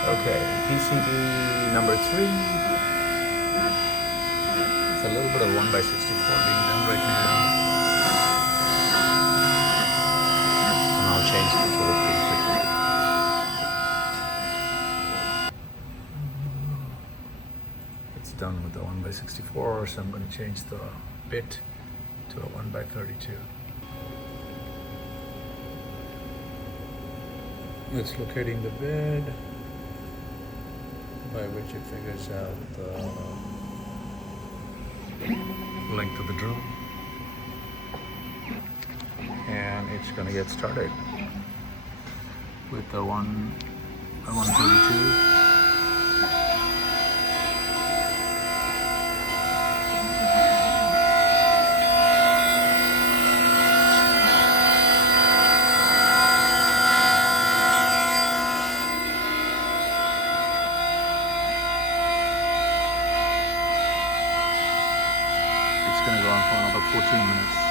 Okay, PCB number 3. It's a little bit of 1/64 being done right now. And I'll change the tool pretty quickly. It's done with the 1/64, so I'm going to change the bit to a 1/32. It's locating the bed, by which it figures out the length of the drill, and it's going to get started with the 132. It's going to go on for another 14 minutes.